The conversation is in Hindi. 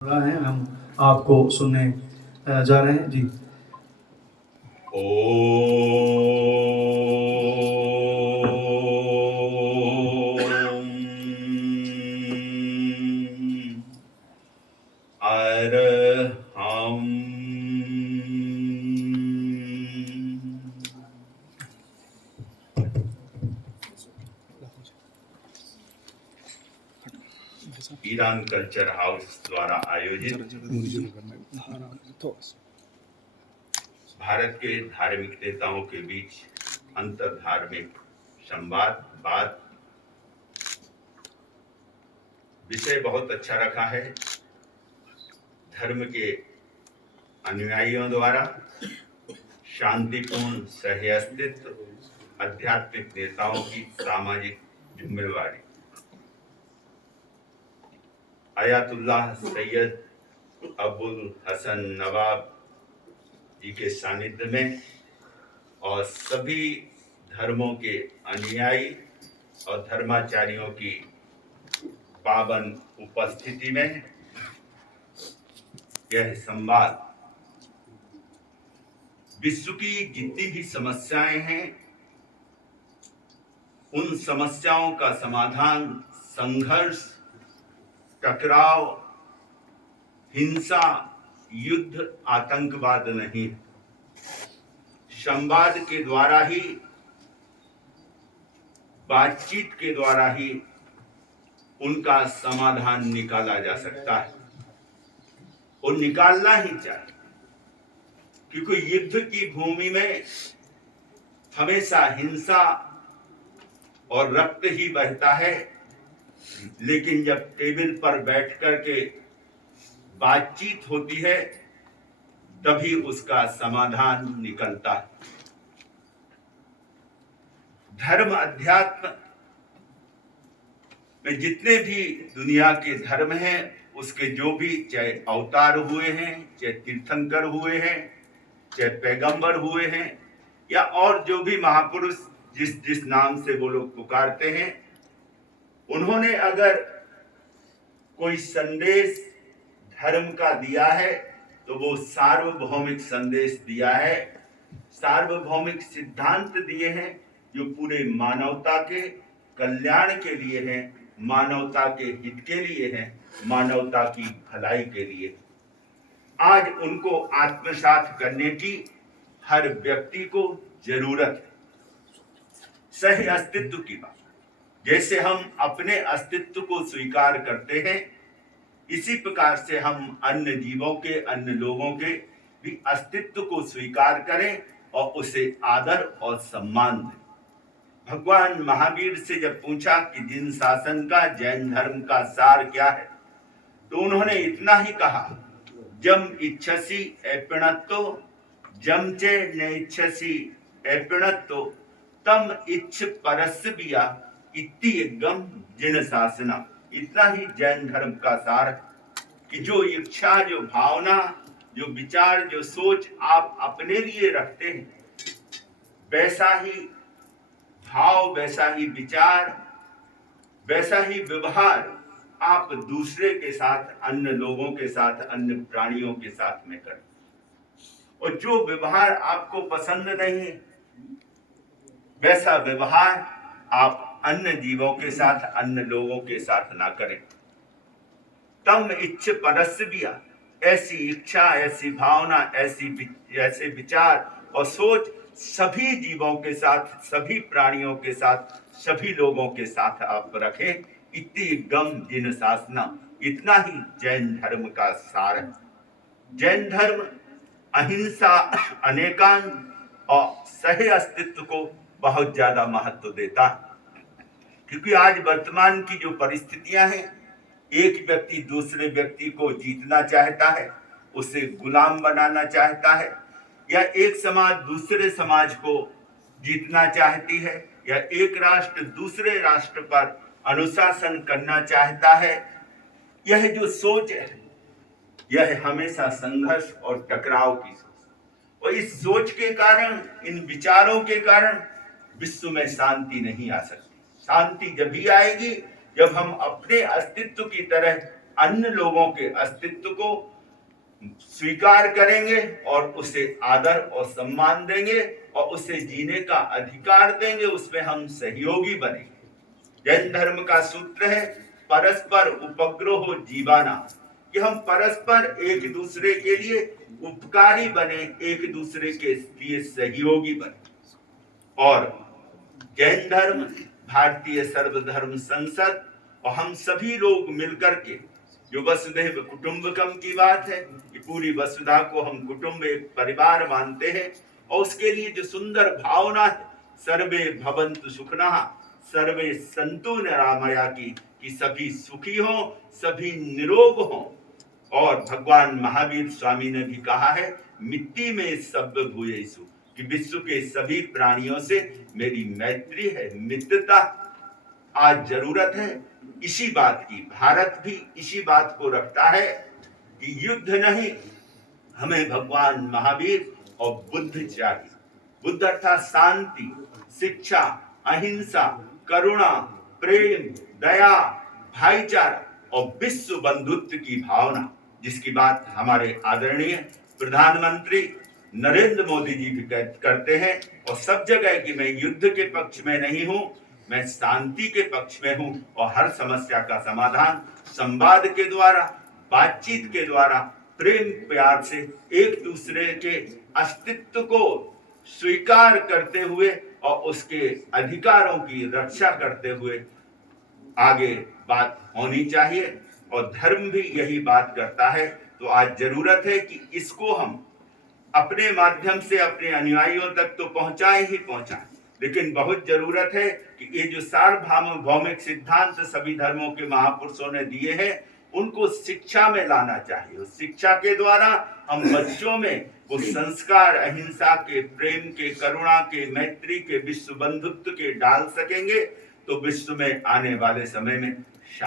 रहा है, हम आपको सुनने जा रहे हैं जी। अरहं ईरान कल्चर हाउस द्वारा आयोजित भारत के धार्मिक नेताओं के बीच अंतर धार्मिक संवाद बात विषय बहुत अच्छा रखा है। धर्म के अनुयायियों द्वारा शांतिपूर्ण सहअस्तित्व, आध्यात्मिक नेताओं की सामाजिक जिम्मेवारी। आयतुल्लाह सैयद अबुल हसन नवाब जी के सानिध्य में और सभी धर्मों के अनुयायी और धर्माचार्यों की पावन उपस्थिति में यह संवाद विश्व की जितनी भी समस्याएं हैं उन समस्याओं का समाधान संघर्ष, टकराव, हिंसा, युद्ध, आतंकवाद नहीं, संवाद के द्वारा ही, बातचीत के द्वारा ही उनका समाधान निकाला जा सकता है और निकालना ही चाहिए, क्योंकि युद्ध की भूमि में हमेशा हिंसा और रक्त ही बहता है। लेकिन जब टेबल पर बैठ करके बातचीत होती है तभी उसका समाधान निकलता है। धर्म अध्यात्म में जितने भी दुनिया के धर्म हैं उसके जो भी चाहे अवतार हुए हैं, चाहे तीर्थंकर हुए हैं, चाहे पैगंबर हुए हैं या और जो भी महापुरुष जिस जिस नाम से वो लोग पुकारते हैं, उन्होंने अगर कोई संदेश धर्म का दिया है तो वो सार्वभौमिक संदेश दिया है, सार्वभौमिक सिद्धांत दिए हैं जो पूरे मानवता के कल्याण के लिए हैं, मानवता के हित के लिए हैं, मानवता की भलाई के लिए। आज उनको आत्मसात करने की हर व्यक्ति को जरूरत है। सही अस्तित्व की बात, जैसे हम अपने अस्तित्व को स्वीकार करते हैं इसी प्रकार से हम अन्य जीवों के, अन्य लोगों के भी अस्तित्व को स्वीकार करें और उसे आदर और सम्मान दें। भगवान महावीर से जब पूछा कि जिन शासन का जैन धर्म का सार क्या है, तो उन्होंने इतना ही कहा, जम इच्छसी एपिणत्तो जम चे न इच्छसी एपिणत्तो तम इच्छ परस्य बिया इति गम जिन शासना। इतना ही जैन धर्म का सार कि जो इच्छा, जो भावना, जो विचार, जो सोच आप अपने लिए रखते हैं, वैसा ही भाव, वैसा ही विचार, वैसा ही व्यवहार आप दूसरे के साथ, अन्य लोगों के साथ, अन्य प्राणियों के साथ में करें। और जो व्यवहार आपको पसंद नहीं वैसा व्यवहार आप अन्य जीवों के साथ, अन्य लोगों के साथ ना करें। तम इच्छ परस्य बिया, ऐसी इच्छा, ऐसी भावना, ऐसे विचार और सोच सभी जीवों के साथ, सभी प्राणियों के साथ, सभी लोगों के साथ आप रखें। इति गम जिन शासना, इतना ही जैन धर्म का सार है। जैन धर्म अहिंसा, अनेकांत और सही अस्तित्व को बहुत ज्यादा महत्व देता है, क्योंकि आज वर्तमान की जो परिस्थितियां हैं, एक व्यक्ति दूसरे व्यक्ति को जीतना चाहता है, उसे गुलाम बनाना चाहता है, या एक समाज दूसरे समाज को जीतना चाहती है, या एक राष्ट्र दूसरे राष्ट्र पर अनुशासन करना चाहता है। यह जो सोच है यह हमेशा संघर्ष और टकराव की सोच, और इस सोच के कारण, इन विचारों के कारण विश्व में शांति नहीं आ सकती। शांति जब भी आएगी जब हम अपने अस्तित्व की तरह अन्य लोगों के अस्तित्व को स्वीकार करेंगे और उसे आदर और सम्मान देंगे और उसे जीने का अधिकार देंगे, उसमें हम सहयोगी बनेंगे। जैन धर्म का सूत्र है परस्पर उपग्रहो जीवाना, कि हम परस्पर एक दूसरे के लिए उपकारी बने, एक दूसरे के लिए सहयोगी बने। और जैन धर्म, भारतीय सर्वधर्म संसद और हम सभी लोग मिलकर के जो वसुधैव कुटुंबकम की बात है, कि पूरी वसुधा को हम कुटुंब एक परिवार मानते हैं, और उसके लिए जो सुंदर भावना है सर्वे भवन्तु सुखिनः सर्वे सन्तु निरामया की, कि सभी सुखी हों, सभी निरोग हों। और भगवान महावीर स्वामी ने भी कहा है मिट्टी में सब भूयेषु, कि विश्व के सभी प्राणियों से मेरी मैत्री है, मित्रता। आज जरूरत है इसी बात की, भारत भी इसी बात को रखता है कि युद्ध नहीं, हमें भगवान महावीर और बुद्ध चाहिए। बुद्ध अर्थात शांति, शिक्षा, अहिंसा, करुणा, प्रेम, दया, भाईचारा और विश्व बंधुत्व की भावना, जिसकी बात हमारे आदरणीय प्रधानमंत्री नरेंद्र मोदी जी भी करते हैं, और सब जगह कि मैं युद्ध के पक्ष में नहीं हूं, मैं शांति के पक्ष में हूं, और हर समस्या का समाधान संवाद के द्वारा, बातचीत के द्वारा, प्रेम प्यार से एक दूसरे के अस्तित्व को स्वीकार करते हुए और उसके अधिकारों की रक्षा करते हुए आगे बात होनी चाहिए। और धर्म भी यही बात करता है। तो आज जरूरत है कि इसको हम अपने माध्यम से अपने अनुयायियों तक तो पहुंचाएं ही पहुंचाएं, लेकिन बहुत जरूरत है कि ये जो सार्वभौमिक सिद्धांत सभी धर्मों के महापुरुषों ने दिए हैं, उनको शिक्षा में लाना चाहिए। उस शिक्षा के द्वारा हम बच्चों में वो संस्कार अहिंसा के, प्रेम के, करुणा के, मैत्री के, विश्व बंधुत्व के डाल सकेंगे, तो विश्व में आने वाले समय में